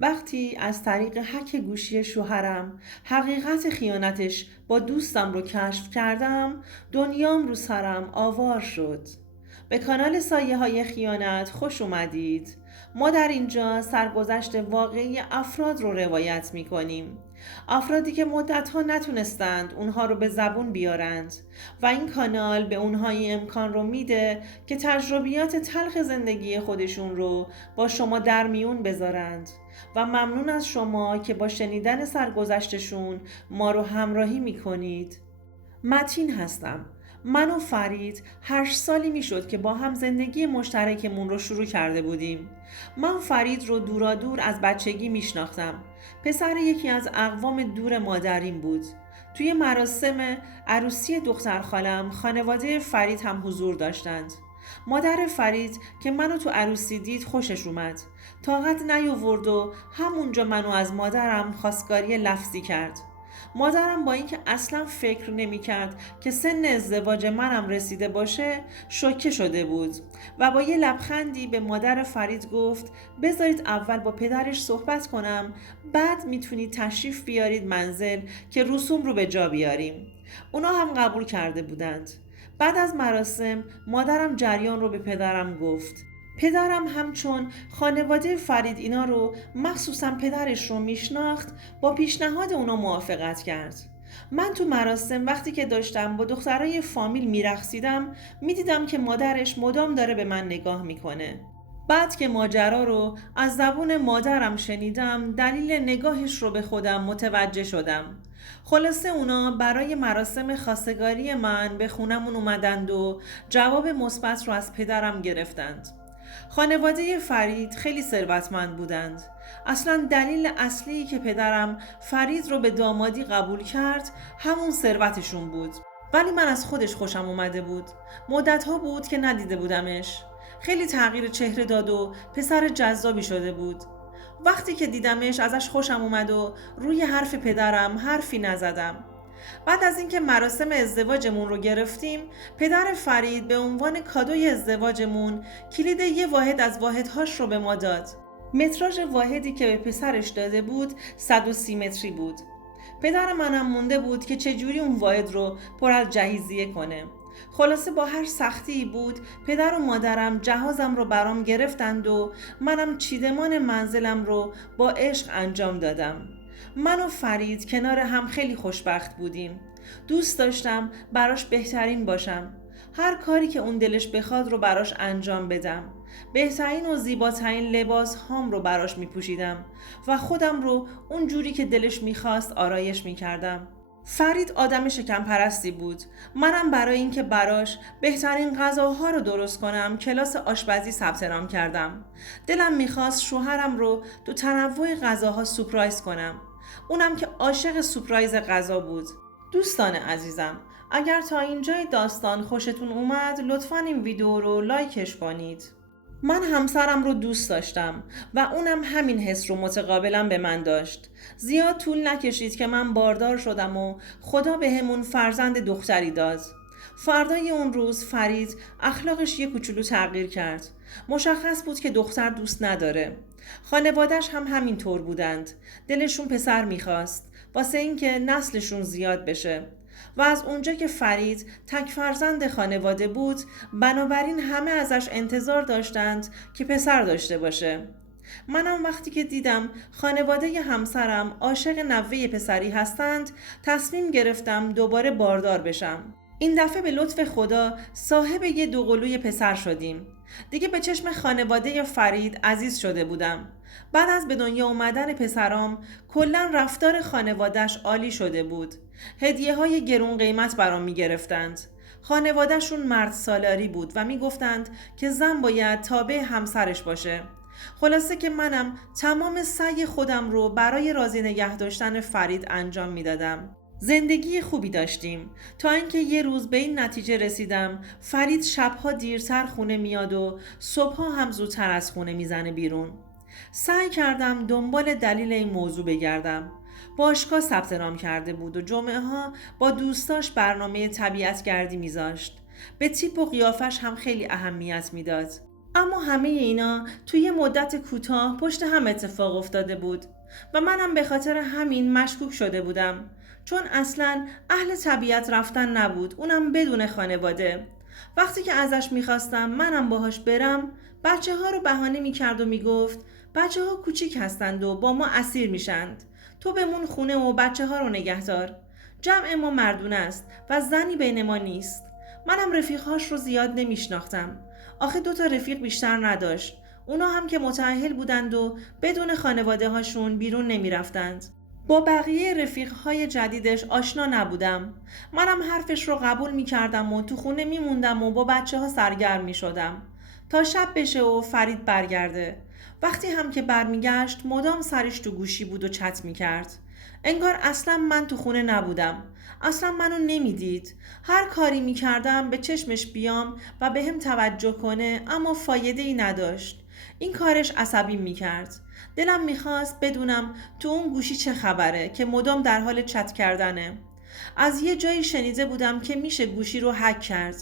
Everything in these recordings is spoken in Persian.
وقتی از طریق هک گوشی شوهرم حقیقت خیانتش با دوستم رو کشف کردم، دنیام رو سرم آوار شد. به کانال سایه های خیانت خوش اومدید. ما در اینجا سرگذشت واقعی افراد رو روایت می کنیم. افرادی که مدتها نتونستند اونها رو به زبون بیارند و این کانال به اونها این امکان رو میده که تجربیات تلخ زندگی خودشون رو با شما در میون بذارند و ممنون از شما که با شنیدن سرگذشتشون ما رو همراهی میکنید. متین هستم. من و فرید 8 سالی میشد که با هم زندگی مشترکمون رو شروع کرده بودیم. من فرید رو دورادور از بچگی میشناختم. پسر یکی از اقوام دور مادریم بود. توی مراسم عروسی دختر خالم خانواده فرید هم حضور داشتند. مادر فرید که منو تو عروسی دید خوشش اومد. طاقت نیاورد و همونجا منو از مادرم خواستگاری لفظی کرد. مادرم با اینکه اصلا فکر نمی‌کرد که سن ازدواج منم رسیده باشه شوکه شده بود و با یه لبخندی به مادر فرید گفت بذارید اول با پدرش صحبت کنم، بعد میتونید تشریف بیارید منزل که رسوم رو به جا بیاریم. اونا هم قبول کرده بودند. بعد از مراسم مادرم جریان رو به پدرم گفت. پدرم همچون خانواده فرید اینا رو مخصوصا پدرش رو میشناخت، با پیشنهاد اونا موافقت کرد. من تو مراسم وقتی که داشتم با دخترای فامیل میرقصیدم میدیدم که مادرش مدام داره به من نگاه میکنه. بعد که ماجرا رو از زبون مادرم شنیدم دلیل نگاهش رو به خودم متوجه شدم. خلاصه اونا برای مراسم خواستگاری من به خونمون اومدند و جواب مثبت رو از پدرم گرفتند. خانواده فرید خیلی ثروتمند بودند. اصلا دلیل اصلی که پدرم فرید رو به دامادی قبول کرد همون ثروتشون بود. ولی من از خودش خوشم اومده بود. مدتها بود که ندیده بودمش. خیلی تغییر چهره داد و پسر جذابی شده بود. وقتی که دیدمش ازش خوشم اومد و روی حرف پدرم حرفی نزدم. بعد از اینکه مراسم ازدواجمون رو گرفتیم، پدر فرید به عنوان کادوی ازدواجمون کلید یه واحد از واحدهاش رو به ما داد. متراژ واحدی که به پسرش داده بود 130 متری بود. پدر منم مونده بود که چجوری اون واحد رو پر از جهیزیه کنه. خلاصه با هر سختی بود پدر و مادرم جهازم رو برام گرفتند و منم چیدمان منزلم رو با عشق انجام دادم. من و فرید کنار هم خیلی خوشبخت بودیم. دوست داشتم براش بهترین باشم. هر کاری که اون دلش بخواد رو براش انجام بدم. بهترین و زیباترین لباس هام رو براش می پوشیدم و خودم رو اون جوری که دلش میخواست آرایش میکردم. فرید آدم شکم پرستی بود. منم برای اینکه براش بهترین غذاها رو درست کنم کلاس آشپزی ثبت نام کردم. دلم میخواست شوهرم رو تو تنوع غذاها سورپرایز کنم. اونم که عاشق سورپرایز غذا بود. دوستان عزیزم، اگر تا اینجای داستان خوشتون اومد لطفاً این ویدیو رو لایکش کنید. من همسرم رو دوست داشتم و اونم همین حس رو متقابلا به من داشت. زیاد طول نکشید که من باردار شدم و خدا بهمون فرزند دختری داد. فردای اون روز فرید اخلاقش یه کوچولو تغییر کرد. مشخص بود که دختر دوست نداره. خانوادش هم همین طور بودند. دلشون پسر میخواست واسه اینکه نسلشون زیاد بشه. و از اونجا که فرید تک فرزند خانواده بود بنابراین همه ازش انتظار داشتند که پسر داشته باشه. منم وقتی که دیدم خانواده همسرم عاشق نوه پسری هستند تصمیم گرفتم دوباره باردار بشم. این دفعه به لطف خدا صاحب یه دوقلوی پسر شدیم. دیگه به چشم خانواده فرید عزیز شده بودم. بعد از به دنیا اومدن پسرام کلا رفتار خانواده‌اش عالی شده بود. هدیه‌های گرون قیمت برام می‌گرفتند. خانواده‌شون مرد سالاری بود و میگفتند که زن باید تابع همسرش باشه. خلاصه که منم تمام سعی خودم رو برای راضی نگه داشتن فرید انجام میدادم. زندگی خوبی داشتیم تا اینکه یه روز به این نتیجه رسیدم فرید شبها دیرتر خونه میاد و صبحها هم زودتر از خونه میزنه بیرون. سعی کردم دنبال دلیل این موضوع بگردم. باشگاه ثبت نام کرده بود و جمعه ها با دوستاش برنامه طبیعت گردی میذاشت. به تیپ و قیافش هم خیلی اهمیت میداد. اما همه اینا توی یه مدت کوتاه پشت هم اتفاق افتاده بود و منم به خاطر همین مشکوک شده بودم، چون اصلاً اهل طبیعت رفتن نبود، اونم بدون خانواده. وقتی که ازش میخواستم منم باهاش برم، بچه ها رو بهانه میکرد و میگفت بچه ها کوچیک هستند و با ما اسیر میشند، تو بمون خونه و بچه ها رو نگه دار. جمع ما مردونه است و زنی بین ما نیست. منم رفیقهاش رو زیاد نمیشناختم. آخه 2 تا رفیق بیشتر نداشت. اونا هم که متأهل بودند و بدون خانواده هاشون بیرون نمی رفتند. با بقیه رفیقهای جدیدش آشنا نبودم. منم حرفش رو قبول می کردم و تو خونه می موندم و با بچه ها سرگرم می شدم تا شب بشه و فرید برگرده. وقتی هم که برمیگشت مدام سرش تو گوشی بود و چت می کرد. انگار اصلا من تو خونه نبودم. اصلا منو نمیدید. هر کاری می کردم به چشمش بیام و به هم توجه کنه، اما فایده ای نداشت. این کارش عصبی می کرد. دلم میخواست بدونم تو اون گوشی چه خبره که مدام در حال چت کردنه. از یه جایی شنیده بودم که میشه گوشی رو هک کرد.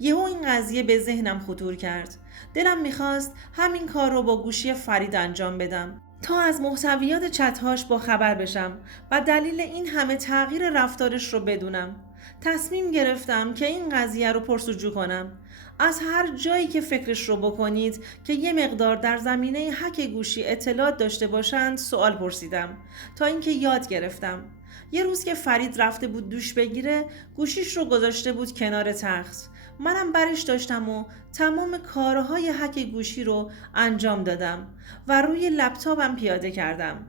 یهو این قضیه به ذهنم خطور کرد. دلم میخواست همین کار رو با گوشی فرید انجام بدم تا از محتویات چتهاش با خبر بشم و دلیل این همه تغییر رفتارش رو بدونم. تصمیم گرفتم که این قضیه رو پرسجو کنم. از هر جایی که فکرش رو بکنید که یه مقدار در زمینه هک گوشی اطلاعات داشته باشند سوال پرسیدم تا اینکه یاد گرفتم. یه روز که فرید رفته بود دوش بگیره، گوشیش رو گذاشته بود کنار تخت. منم برش داشتم و تمام کارهای هک گوشی رو انجام دادم و روی لپتاپم پیاده کردم.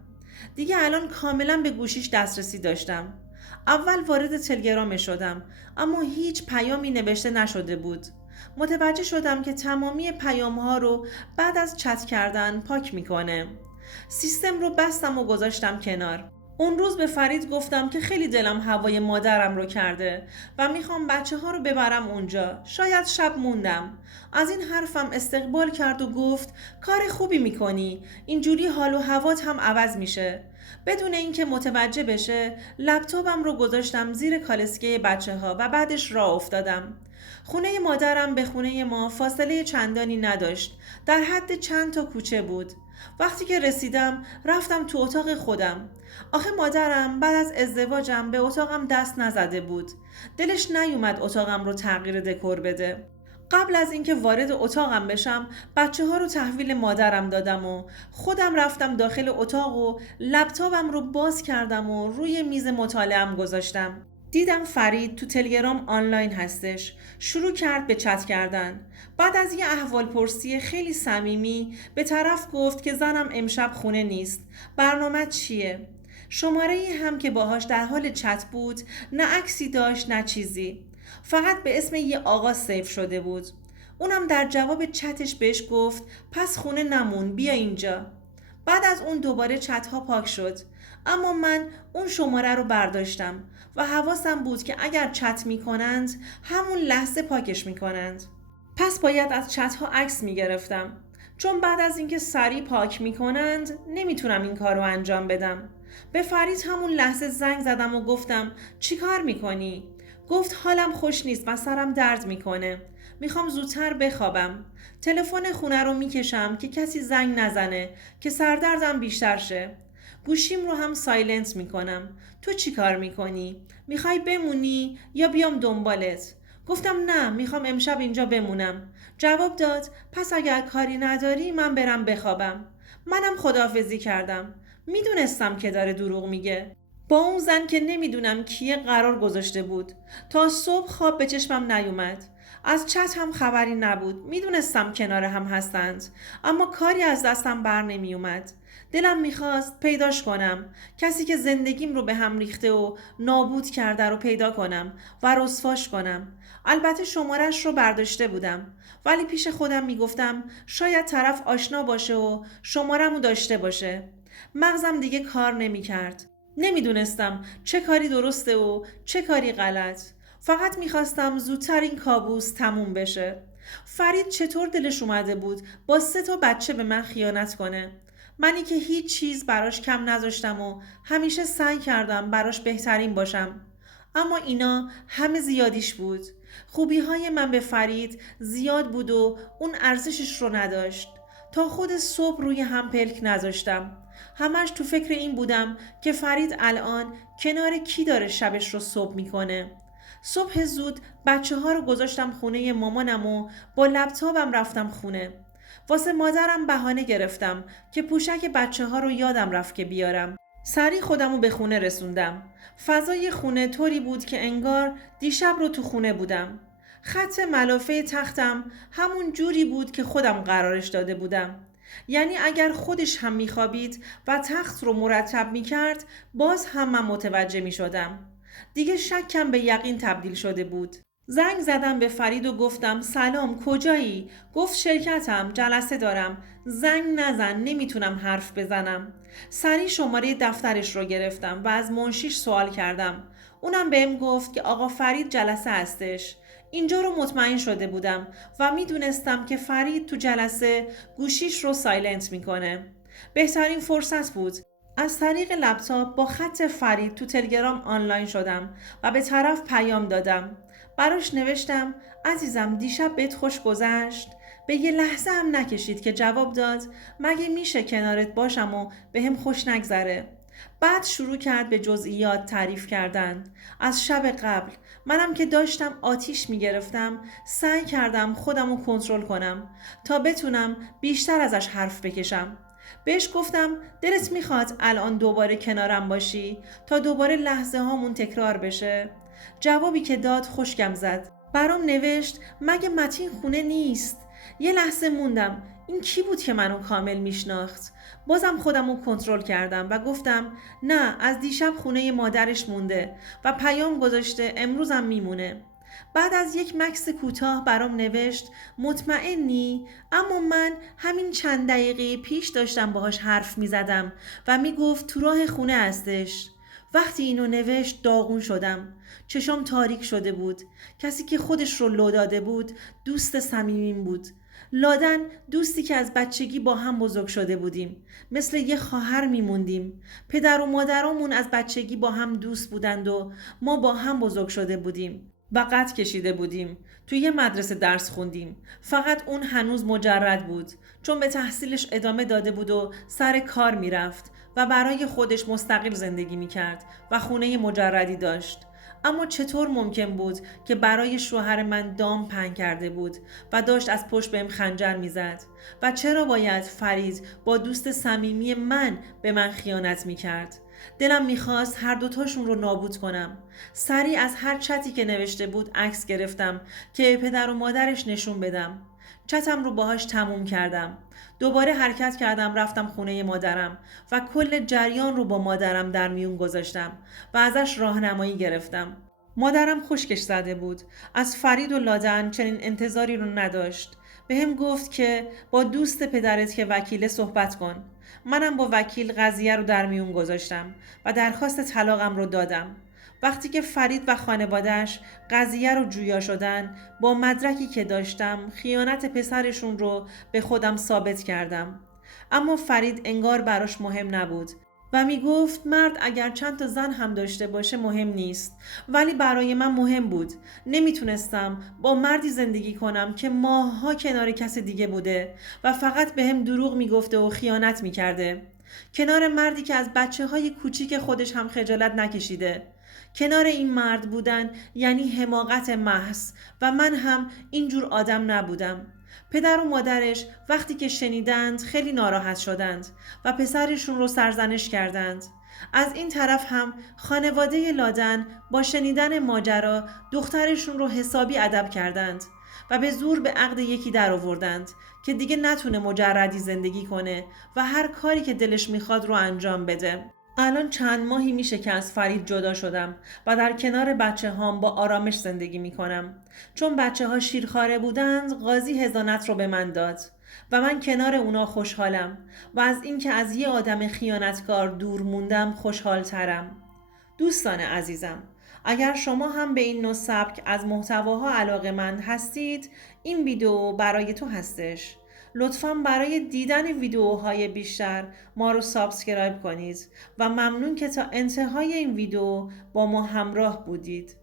دیگه الان کاملا به گوشیش دسترسی داشتم. اول وارد تلگرامش شدم، اما هیچ پیامی نوشته نشده بود. متوجه شدم که تمامی پیام‌ها رو بعد از چت کردن پاک میکنه. سیستم رو بستم و گذاشتم کنار. اون روز به فرید گفتم که خیلی دلم هوای مادرم رو کرده و میخوام بچه ها رو ببرم اونجا. شاید شب موندم. از این حرفم استقبال کرد و گفت کار خوبی میکنی. اینجوری حال و هوات هم عوض میشه. بدون اینکه متوجه بشه لپتاپم رو گذاشتم زیر کالسکه بچه ها و بعدش راه افتادم. خونه مادرم به خونه ما فاصله چندانی نداشت. در حد چند تا کوچه بود. وقتی که رسیدم رفتم تو اتاق خودم. آخه مادرم بعد از ازدواجم به اتاقم دست نزده بود. دلش نیومد اتاقم رو تغییر دکور بده. قبل از اینکه وارد اتاقم بشم بچه ها رو تحویل مادرم دادم و خودم رفتم داخل اتاق و لپتاپم رو باز کردم و روی میز مطالعه‌ام گذاشتم. دیدم فرید تو تلگرام آنلاین هستش. شروع کرد به چت کردن. بعد از یه احوال پرسی خیلی صمیمی به طرف گفت که زنم امشب خونه نیست. برنامه چیه؟ شماره‌ای هم که باهاش در حال چت بود نه عکسی داشت نه چیزی. فقط به اسم یه آقا سیف شده بود. اونم در جواب چتش بهش گفت پس خونه نمون، بیا اینجا. بعد از اون دوباره چت ها پاک شد، اما من اون شماره رو برداشتم و حواسم بود که اگر چت می کنند همون لحظه پاکش می کنند. پس باید از چت ها عکس می گرفتم، چون بعد از اینکه سریع پاک می کنند نمیتونم این کار رو انجام بدم. به فرید همون لحظه زنگ زدم و گفتم چی کار می کنی؟ گفت حالم خوش نیست و سرم درد میکنه. میخوام زودتر بخوابم. تلفن خونه رو میکشم که کسی زنگ نزنه که سردردم بیشتر شه. گوشیم رو هم سایلنت میکنم. تو چی کار میکنی؟ میخوای بمونی یا بیام دنبالت؟ گفتم نه، میخوام امشب اینجا بمونم. جواب داد پس اگر کاری نداری من برم بخوابم. منم خداحافظی کردم. میدونستم که داره دروغ میگه. با اون زن که نمیدونم کیه قرار گذاشته بود. تا صبح خواب به چشمم نیومد. از چت هم خبری نبود. میدونستم کنار هم هستند، اما کاری از دستم بر نمی اومد. دلم میخواست پیداش کنم. کسی که زندگیم رو به هم ریخته و نابود کرده رو پیدا کنم و رسواش کنم. البته شمارش رو برداشته بودم، ولی پیش خودم میگفتم شاید طرف آشنا باشه و شمارم رو داشته باشه. مغزم دیگه کار نمیکرد. نمیدونستم چه کاری درسته و چه کاری غلط. فقط میخواستم زودتر این کابوس تموم بشه. فرید چطور دلش اومده بود با 3 تا بچه به من خیانت کنه؟ منی که هیچ چیز براش کم نذاشتم و همیشه سعی کردم براش بهترین باشم. اما اینا همه زیادیش بود. خوبی‌های من به فرید زیاد بود و اون ارزشش رو نداشت. تا خود صبح روی هم پلک نذاشتم. همش تو فکر این بودم که فرید الان کنار کی داره شبش رو صبح میکنه. صبح زود بچه ها رو گذاشتم خونه مامانم و با لپتاپم رفتم خونه. واسه مادرم بهانه گرفتم که پوشک بچه ها رو یادم رفت که بیارم. سریع خودم رو به خونه رسوندم. فضای خونه طوری بود که انگار دیشب رو تو خونه بودم. خط ملافه تختم همون جوری بود که خودم قرارش داده بودم. یعنی اگر خودش هم میخوابید و تخت رو مرتب میکرد باز هم من متوجه میشدم. دیگه شکم به یقین تبدیل شده بود. زنگ زدم به فرید و گفتم سلام کجایی؟ گفت شرکتم، جلسه دارم. زنگ نزن، نمیتونم حرف بزنم. سریع شماره دفترش رو گرفتم و از منشیش سوال کردم. اونم بهم گفت که آقا فرید جلسه هستش. اینجا رو مطمئن شده بودم و میدونستم که فرید تو جلسه گوشیش رو سایلنت میکنه. بهترین فرصت بود. از طریق لپتاپ با خط فرید تو تلگرام آنلاین شدم و به طرف پیام دادم. براش نوشتم عزیزم دیشب بهت خوش گذشت؟ به یه لحظه هم نکشید که جواب داد مگه میشه کنارت باشم و به هم خوش نگذره؟ بعد شروع کرد به جزئیات تعریف کردن. از شب قبل منم که داشتم آتیش میگرفتم سعی کردم خودم رو کنترل کنم تا بتونم بیشتر ازش حرف بکشم. بهش گفتم دلت میخواد الان دوباره کنارم باشی تا دوباره لحظه هامون تکرار بشه؟ جوابی که داد خوشگم زد. برام نوشت مگه متین خونه نیست؟ یه لحظه موندم این کی بود که منو کامل میشناخت؟ بازم خودم رو کنترل کردم و گفتم نه از دیشب خونه مادرش مونده و پیام گذاشته امروزم میمونه. بعد از یک مکث کوتاه برام نوشت مطمئنی؟ اما من همین چند دقیقه پیش داشتم باهاش حرف میزدم و میگفت تو راه خونه هستش. وقتی اینو نوشت داغون شدم. چشام تاریک شده بود. کسی که خودش رو لو داده بود دوست صمیمیم بود. لادن دوستی که از بچگی با هم بزرگ شده بودیم. مثل یه خواهر میموندیم. پدر و مادرامون از بچگی با هم دوست بودند و ما با هم بزرگ شده بودیم. و قد کشیده بودیم. توی یه مدرسه درس خوندیم. فقط اون هنوز مجرد بود. چون به تحصیلش ادامه داده بود و سر کار میرفت و برای خودش مستقل زندگی میکرد و خونه مجردی داشت. اما چطور ممکن بود که برای شوهر من دام پهن کرده بود و داشت از پشت بهم خنجر میزد؟ و چرا باید فرید با دوست صمیمی من به من خیانت میکرد؟ دلم میخواست هر دوتاشون رو نابود کنم. سریع از هر چتی که نوشته بود عکس گرفتم که پدر و مادرش نشون بدم. چتم رو باهاش تموم کردم. دوباره حرکت کردم رفتم خونه مادرم و کل جریان رو با مادرم در میون گذاشتم و ازش راهنمایی گرفتم. مادرم خشکش زده بود. از فرید و لادن چنین انتظاری رو نداشت. به هم گفت که با دوست پدرت که وکیل صحبت کن. منم با وکیل قضیه رو در میون گذاشتم و درخواست طلاقم رو دادم. وقتی که فرید و خانواده‌اش قضیه رو جویا شدن، با مدرکی که داشتم خیانت پسرشون رو به خودم ثابت کردم. اما فرید انگار براش مهم نبود و می گفت مرد اگر چند تا زن هم داشته باشه مهم نیست، ولی برای من مهم بود. نمیتونستم با مردی زندگی کنم که ماهها کنار کس دیگه بوده و فقط بهم دروغ میگفته و خیانت میکرده. کنار مردی که از بچه‌های کوچیک خودش هم خجالت نکشیده. کنار این مرد بودن یعنی حماقت محض و من هم اینجور آدم نبودم. پدر و مادرش وقتی که شنیدند خیلی ناراحت شدند و پسرشون رو سرزنش کردند. از این طرف هم خانواده لادن با شنیدن ماجرا دخترشون رو حسابی ادب کردند و به زور به عقد یکی در آوردند که دیگه نتونه مجردی زندگی کنه و هر کاری که دلش میخواد رو انجام بده. الان چند ماهی میشه که از فرید جدا شدم و در کنار بچه هام با آرامش زندگی میکنم. چون بچه ها شیرخواره بودند قاضی حضانت رو به من داد و من کنار اونا خوشحالم و از اینکه از یه آدم خیانتکار دور موندم خوشحال ترم. دوستان عزیزم، اگر شما هم به این نوع سبک از محتواها علاقه‌مند هستید این ویدیو برای تو هستش. لطفاً برای دیدن ویدیوهای بیشتر ما رو سابسکرایب کنید و ممنون که تا انتهای این ویدیو با ما همراه بودید.